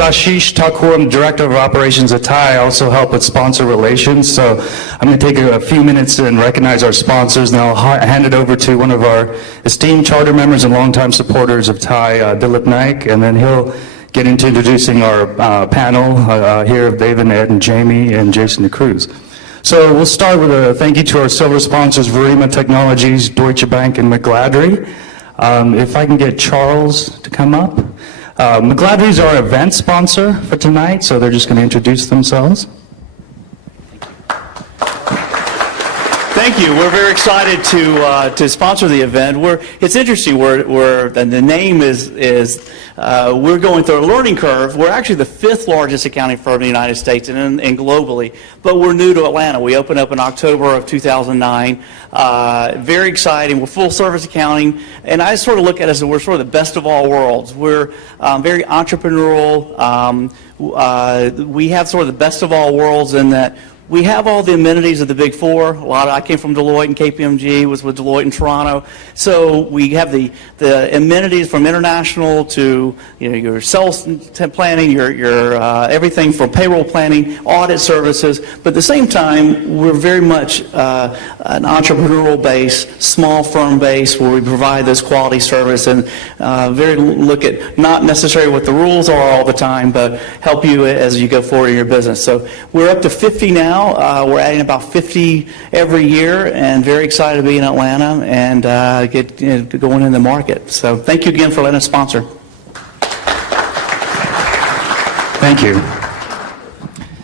Ashish Thakur. I'm Director of Operations at TiE. I also help with sponsor relations. So I'm going to take a few minutes and recognize our sponsors, and I'll hand it over to one of our esteemed charter members and longtime supporters of TiE, Dilip Naik, and then he'll get into introducing our panel here of David, Ed, and Jamie, and Jason DeCruz. So we'll start with a thank you to our silver sponsors, Verima Technologies, Deutsche Bank, and McGladrey. If I can get Charles to come up. McGladrey's our event sponsor for tonight, so they're just going to introduce themselves. Thank you. We're very excited to sponsor the event. It's interesting. The name is we're going through a learning curve. We're actually the 5th largest accounting firm in the United States and globally, but we're new to Atlanta. We opened up in October of 2009. Very exciting. We're full service accounting, and I sort of look at it as we're sort of the best of all worlds. We're very entrepreneurial. We have sort of the best of all worlds in that we have all the amenities of the Big Four. I came from Deloitte and KPMG, was with Deloitte in Toronto. So we have the amenities from international to your sales planning, your everything from payroll planning, audit services. But at the same time, we're very much an entrepreneurial base, small firm base where we provide this quality service and very look at not necessarily what the rules are all the time, but help you as you go forward in your business. So we're up to 50 now. We're adding about 50 every year, and very excited to be in Atlanta and get going in the market. So thank you again for letting us sponsor. Thank you.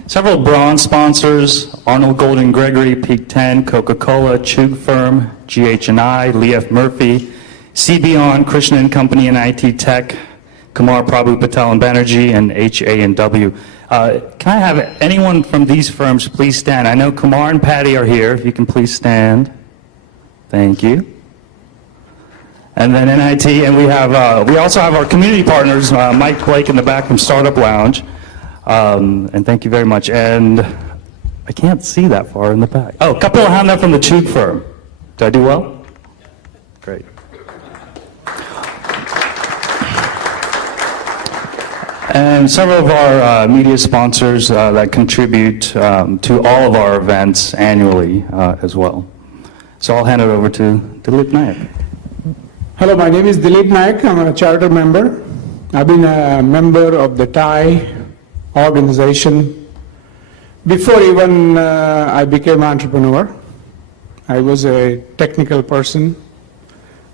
Several bronze sponsors: Arnold Golden Gregory, Peak 10, Coca-Cola, Chug Firm, GH&I, Lee F. Murphy, CBON, Krishnan Company and IT Tech, Kumar Prabhu Patel and Banerjee, and HA&W. Can I have anyone from these firms please stand? I know Kumar and Patty are here. If you can please stand. Thank you. And then NIT, and we also have our community partners, Mike Blake in the back from Startup Lounge. And thank you very much. And I can't see that far in the back. Oh, a couple of hand up from the Chug Firm. Did I do well? Great. And several of our media sponsors that contribute to all of our events annually as well. So I'll hand it over to Dilip Naik. Hello, my name is Dilip Naik. I'm a charter member. I've been a member of the TiE organization before even I became an entrepreneur. I was a technical person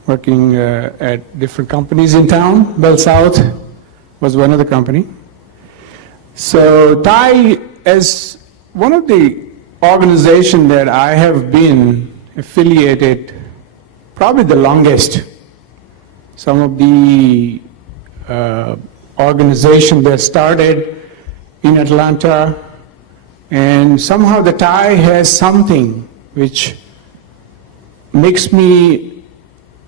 working at different companies in town. Bell South was one of the company. So TiE is one of the organizations that I have been affiliated probably the longest. Some of the organizations that started in Atlanta, and somehow the TiE has something which makes me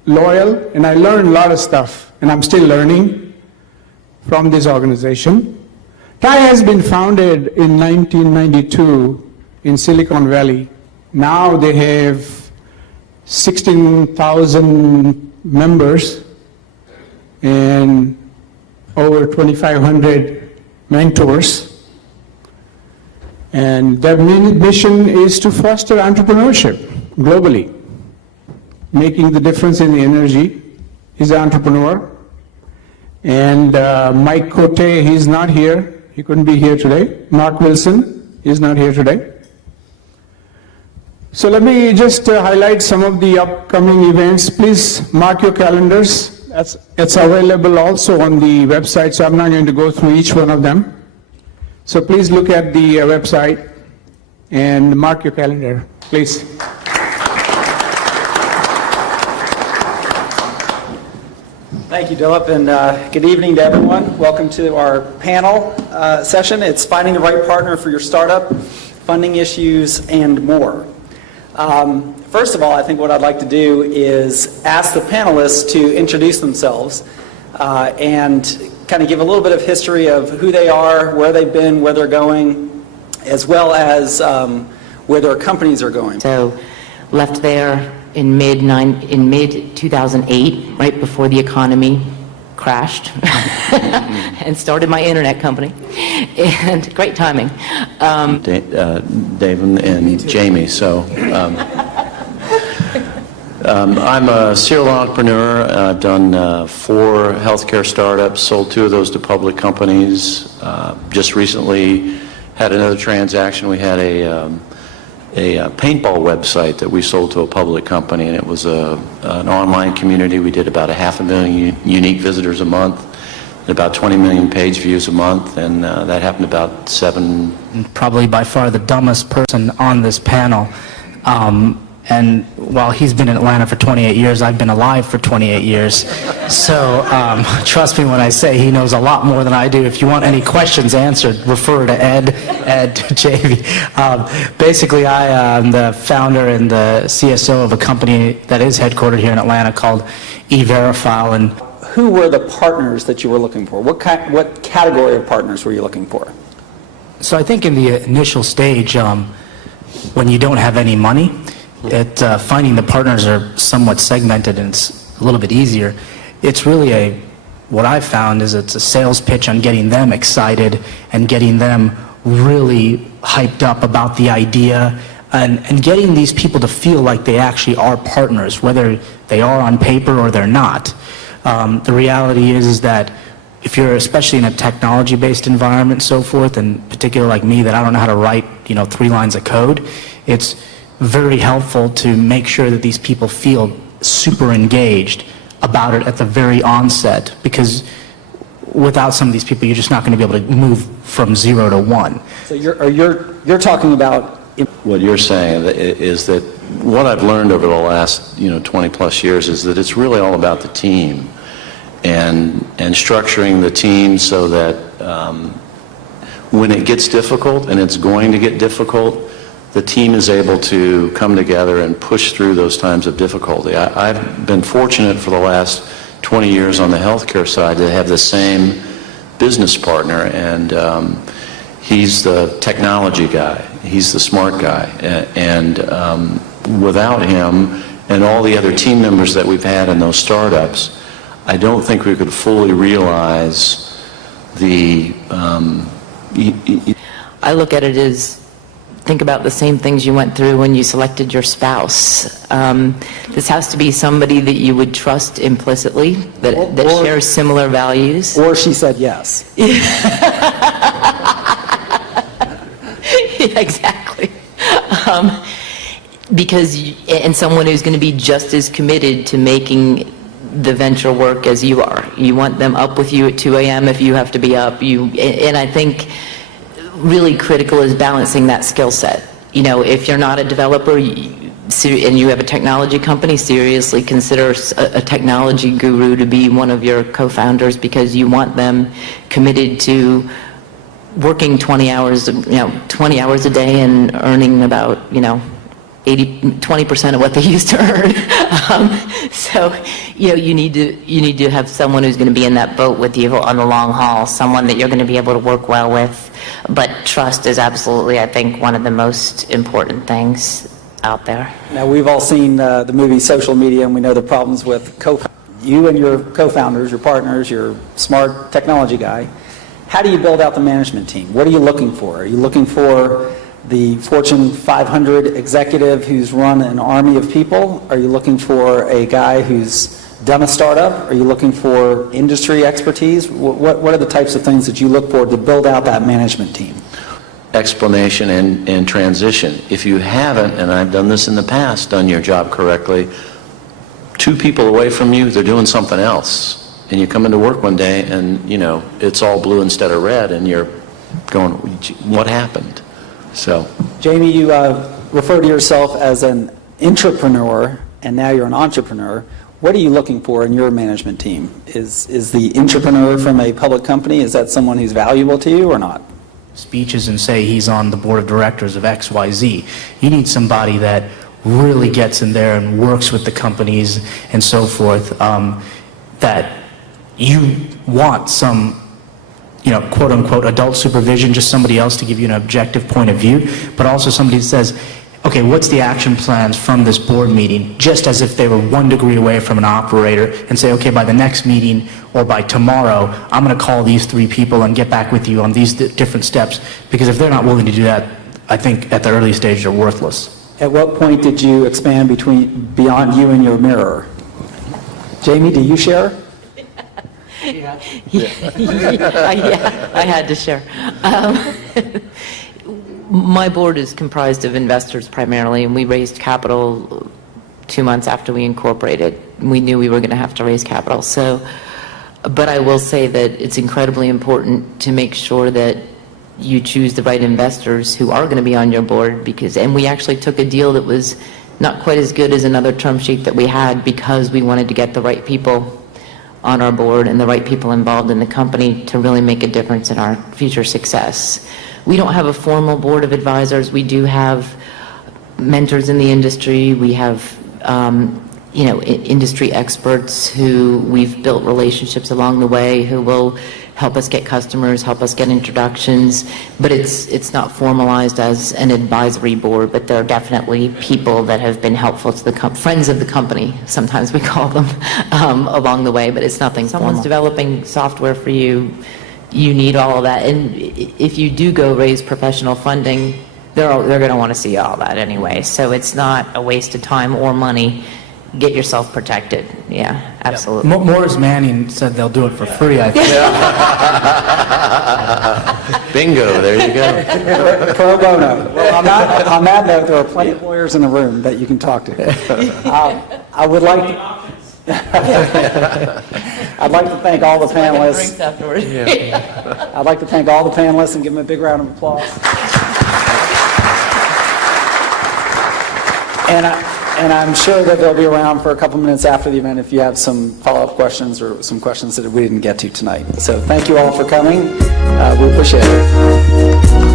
loyal, and I learned a lot of stuff, and I'm still learning from this organization. TiE has been founded in 1992 in Silicon Valley. Now they have 16,000 members and over 2,500 mentors. And their main mission is to foster entrepreneurship globally. Making the difference in the energy. He's an entrepreneur. And Mike Cote, he's not here. He couldn't be here today. Mark Wilson, he's not here today. So let me just highlight some of the upcoming events. Please mark your calendars. It's available also on the website, so I'm not going to go through each one of them. So please look at the website and mark your calendar, please. Thank you, Dilip, and good evening to everyone. Welcome to our panel session. It's Finding the Right Partner for Your Startup, Funding Issues, and More. First of all, I think what I'd like to do is ask the panelists to introduce themselves and kind of give a little bit of history of who they are, where they've been, where they're going, as well as where their companies are going. So left there in mid 2008, right before the economy crashed and started my internet company, and great timing. Dave and Jamie. So I'm a serial entrepreneur. I've done 4 healthcare startups, sold 2 of those to public companies. Just recently had another transaction. We had a paintball website that we sold to a public company, and it was an online community. We did about 500,000 unique visitors a month, and about 20 million page views a month, and that happened about 7. Probably by far the dumbest person on this panel. And while he's been in Atlanta for 28 years, I've been alive for 28 years. So trust me when I say he knows a lot more than I do. If you want any questions answered, refer to Ed to JV. Basically, I am the founder and the CSO of a company that is headquartered here in Atlanta called E-Verifile. And Who were the partners that you were looking for? What category of partners were you looking for? so I think in the initial stage, when you don't have any money, finding the partners are somewhat segmented and it's a little bit easier. It's really what I've found is it's a sales pitch on getting them excited and getting them really hyped up about the idea and getting these people to feel like they actually are partners, whether they are on paper or they're not. The reality is that if you're especially in a technology-based environment and so forth, and particularly like me that I don't know how to write 3 lines of code, it's very helpful to make sure that these people feel super engaged about it at the very onset, because without some of these people, you're just not going to be able to move from 0 to 1. So you're talking about... What you're saying is that what I've learned over the last 20 plus years is that it's really all about the team and structuring the team so that when it gets difficult, and it's going to get difficult, the team is able to come together and push through those times of difficulty. I've been fortunate for the last 20 years on the healthcare side to have the same business partner, and he's the technology guy, he's the smart guy, and without him and all the other team members that we've had in those startups, I don't think we could fully realize the... I look at it as, think about the same things you went through when you selected your spouse. This has to be somebody that you would trust implicitly, that shares similar values. Or she said yes. Yeah, exactly. And someone who's going to be just as committed to making the venture work as you are. You want them up with you at 2 a.m. if you have to be up. And I think really critical is balancing that skill set. If you're not a developer and you have a technology company, seriously consider a technology guru to be one of your co-founders, because you want them committed to working 20 hours a day and earning about 20% of what they used to earn. So you need to have someone who's going to be in that boat with you on the long haul, someone that you're going to be able to work well with. But trust is absolutely, I think, one of the most important things out there. Now, we've all seen the movie Social Media, and we know the problems with you and your co-founders, your partners, your smart technology guy. How do you build out the management team? What are you looking for? Are you looking for the Fortune 500 executive who's run an army of people? Are you looking for a guy who's done a startup? Are you looking for industry expertise? What are the types of things that you look for to build out that management team? Explanation and transition. If you haven't, and I've done this in the past, done your job correctly, 2 people away from you, they're doing something else. And you come into work one day and, it's all blue instead of red, and you're going, what happened? So, Jamie, you refer to yourself as an intrapreneur, and now you're an entrepreneur. What are you looking for in your management team? Is the intrapreneur from a public company, is that someone who's valuable to you or not? Speeches and say he's on the board of directors of XYZ. You need somebody that really gets in there and works with the companies and so forth, that you want some quote-unquote adult supervision, just somebody else to give you an objective point of view, but also somebody that says, okay, what's the action plans from this board meeting, just as if they were 1 degree away from an operator, and say, okay, by the next meeting or by tomorrow, I'm going to call these 3 people and get back with you on these different steps, because if they're not willing to do that, I think at the early stage they're worthless. At what point did you expand beyond you and your mirror? Jamie, do you share? Yeah, I had to share. My board is comprised of investors primarily, and we raised capital 2 months after we incorporated. We knew we were going to have to raise capital. But I will say that it's incredibly important to make sure that you choose the right investors who are going to be on your board, and we actually took a deal that was not quite as good as another term sheet that we had, because we wanted to get the right people on our board and the right people involved in the company to really make a difference in our future success. We don't have a formal board of advisors. We do have mentors in the industry. We have industry experts who we've built relationships along the way, who will help us get customers, help us get introductions, but it's not formalized as an advisory board, but there are definitely people that have been helpful to the friends of the company, sometimes we call them, along the way, but it's nothing formal. Someone's developing software for you, you need all of that, and if you do go raise professional funding, they're going to want to see all that anyway, so it's not a waste of time or money. Get yourself protected. Yeah, absolutely. Morris Manning said they'll do it for free, I think. Bingo, there you go. Pro bono. Well, on that note, there are plenty of lawyers in the room that you can talk to. I would like to... I'd like to thank all the panelists. I'd like to thank all the panelists and give them a big round of applause. And I'm sure that they'll be around for a couple minutes after the event if you have some follow-up questions or some questions that we didn't get to tonight. So thank you all for coming. We appreciate it.